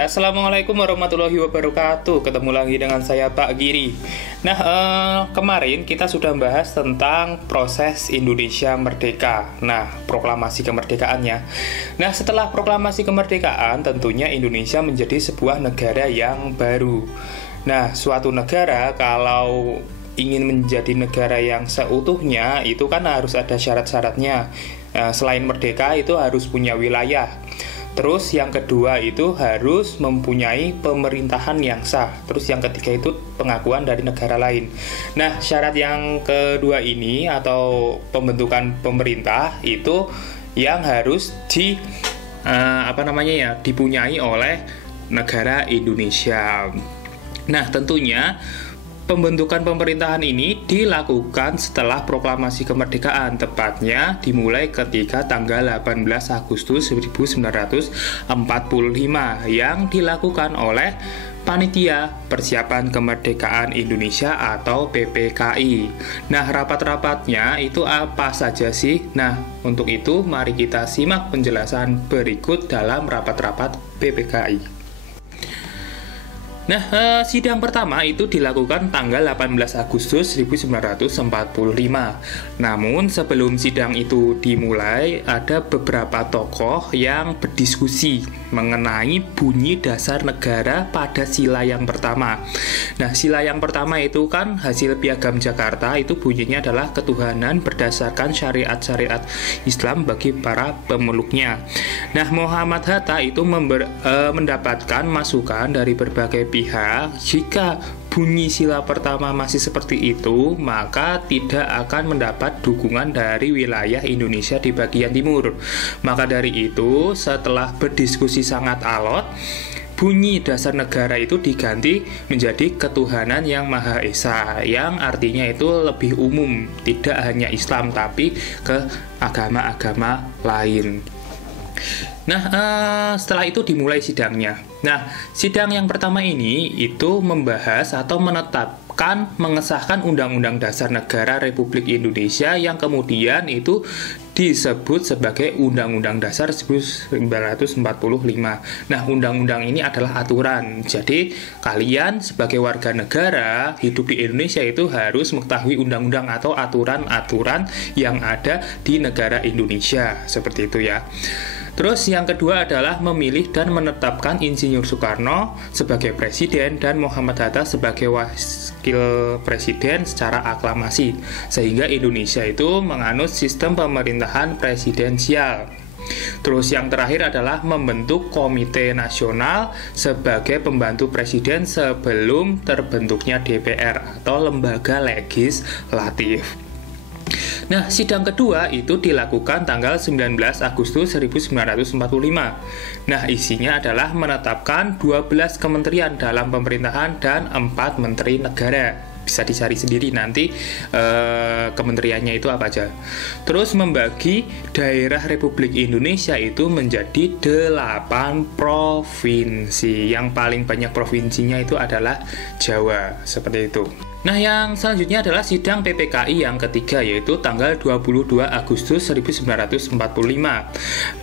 Assalamualaikum warahmatullahi wabarakatuh. Ketemu lagi dengan saya Pak Giri. Nah, kemarin kita sudah membahas tentang proses Indonesia merdeka. Nah, proklamasi kemerdekaannya. Nah, setelah proklamasi kemerdekaan, tentunya Indonesia menjadi sebuah negara yang baru. Nah, suatu negara kalau ingin menjadi negara yang seutuhnya, itu kan harus ada syarat-syaratnya. Selain merdeka, itu harus punya wilayah. Terus yang kedua itu harus mempunyai pemerintahan yang sah. Terus yang ketiga itu pengakuan dari negara lain. Nah, syarat yang kedua ini atau pembentukan pemerintah itu yang harus dipunyai oleh negara Indonesia. Nah, tentunya pembentukan pemerintahan ini dilakukan setelah proklamasi kemerdekaan, tepatnya dimulai ketika tanggal 18 Agustus 1945 yang dilakukan oleh Panitia Persiapan Kemerdekaan Indonesia atau PPKI. Nah, rapat-rapatnya itu apa saja sih? Nah, untuk itu mari kita simak penjelasan berikut dalam rapat-rapat PPKI. Nah, sidang pertama itu dilakukan tanggal 18 Agustus 1945. Namun, sebelum sidang itu dimulai, ada beberapa tokoh yang berdiskusi mengenai bunyi dasar negara pada sila yang pertama. Nah, sila yang pertama itu kan hasil Piagam Jakarta, itu bunyinya adalah ketuhanan berdasarkan syariat-syariat Islam bagi para pemeluknya. Nah, Muhammad Hatta itu mendapatkan masukan dari berbagai pihak. Jika bunyi sila pertama masih seperti itu, maka tidak akan mendapat dukungan dari wilayah Indonesia di bagian timur. Maka dari itu, setelah berdiskusi sangat alot, bunyi dasar negara itu diganti menjadi ketuhanan yang Maha Esa, yang artinya itu lebih umum, tidak hanya Islam tapi ke agama-agama lain. Nah, setelah itu dimulai sidangnya. Nah, sidang yang pertama ini itu membahas atau mengesahkan Undang-Undang Dasar Negara Republik Indonesia yang kemudian itu disebut sebagai Undang-Undang Dasar 1945. Nah, undang-undang ini adalah aturan. Jadi, kalian sebagai warga negara hidup di Indonesia itu harus mengetahui undang-undang atau aturan-aturan yang ada di negara Indonesia. Seperti itu ya. Terus yang kedua adalah memilih dan menetapkan Insinyur Soekarno sebagai presiden dan Muhammad Hatta sebagai wakil presiden secara aklamasi, sehingga Indonesia itu menganut sistem pemerintahan presidensial. Terus yang terakhir adalah membentuk Komite Nasional sebagai pembantu presiden sebelum terbentuknya DPR atau lembaga legislatif. Nah, sidang kedua itu dilakukan tanggal 19 Agustus 1945. Nah, isinya adalah menetapkan 12 kementerian dalam pemerintahan dan 4 menteri negara. Bisa dicari sendiri nanti kementeriannya itu apa aja. Terus membagi daerah Republik Indonesia itu menjadi 8 provinsi. Yang paling banyak provinsinya itu adalah Jawa, seperti itu. Nah, yang selanjutnya adalah sidang PPKI yang ketiga, yaitu tanggal 22 Agustus 1945.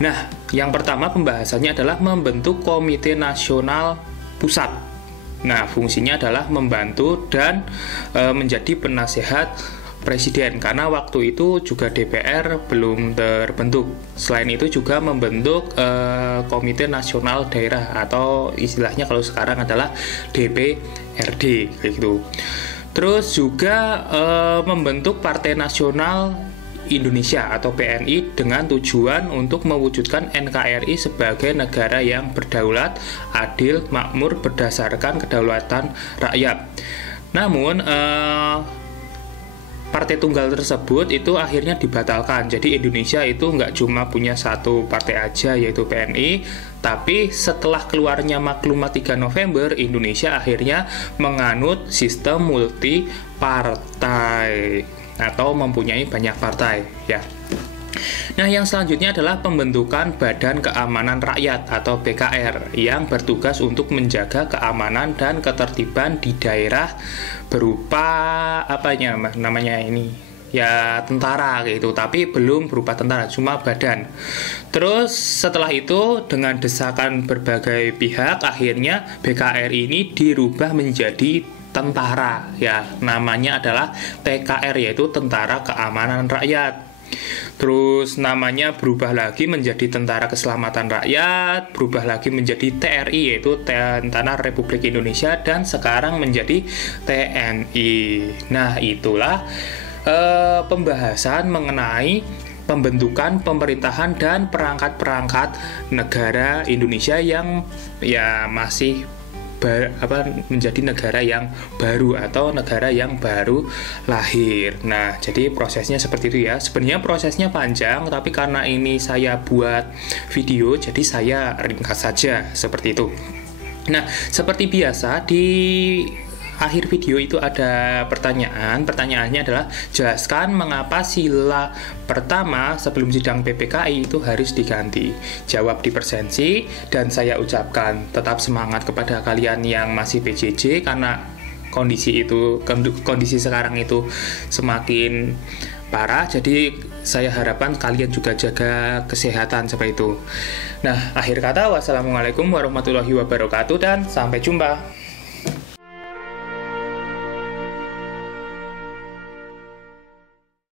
Nah, yang pertama pembahasannya adalah membentuk Komite Nasional Pusat. Nah, fungsinya adalah membantu dan menjadi penasehat presiden, karena waktu itu juga DPR belum terbentuk. Selain itu juga membentuk Komite Nasional Daerah atau istilahnya kalau sekarang adalah DPRD kayak gitu. Terus juga membentuk Partai Nasional Indonesia atau PNI dengan tujuan untuk mewujudkan NKRI sebagai negara yang berdaulat, adil, makmur berdasarkan kedaulatan rakyat. Namun partai tunggal tersebut itu akhirnya dibatalkan. Jadi Indonesia itu nggak cuma punya satu partai aja, yaitu PNI, tapi setelah keluarnya Maklumat 3 November, Indonesia akhirnya menganut sistem multi partai atau mempunyai banyak partai ya. Nah, yang selanjutnya adalah pembentukan Badan Keamanan Rakyat atau BKR yang bertugas untuk menjaga keamanan dan ketertiban di daerah berupa ya tentara gitu, tapi belum berupa tentara, cuma badan. Terus setelah itu dengan desakan berbagai pihak, akhirnya BKRI ini dirubah menjadi tentara, ya namanya adalah TKR, yaitu Tentara Keamanan Rakyat. Terus namanya berubah lagi menjadi Tentara Keselamatan Rakyat, berubah lagi menjadi TRI, yaitu Tentara Republik Indonesia, dan sekarang menjadi TNI. Nah, itulah pembahasan mengenai pembentukan pemerintahan dan perangkat-perangkat negara Indonesia yang ya masih menjadi negara yang baru atau negara yang baru lahir. Nah, jadi prosesnya seperti itu ya. Sebenarnya prosesnya panjang, tapi karena ini saya buat video, jadi saya ringkas saja seperti itu. Nah, seperti biasa di akhir video itu ada pertanyaan. Pertanyaannya adalah, jelaskan mengapa sila pertama sebelum sidang PPKI itu harus diganti. Jawab di persensi, dan saya ucapkan tetap semangat kepada kalian yang masih PJJ, karena kondisi sekarang itu semakin parah. Jadi saya harapkan kalian juga jaga kesehatan seperti itu. Nah, akhir kata, wassalamualaikum warahmatullahi wabarakatuh, dan sampai jumpa.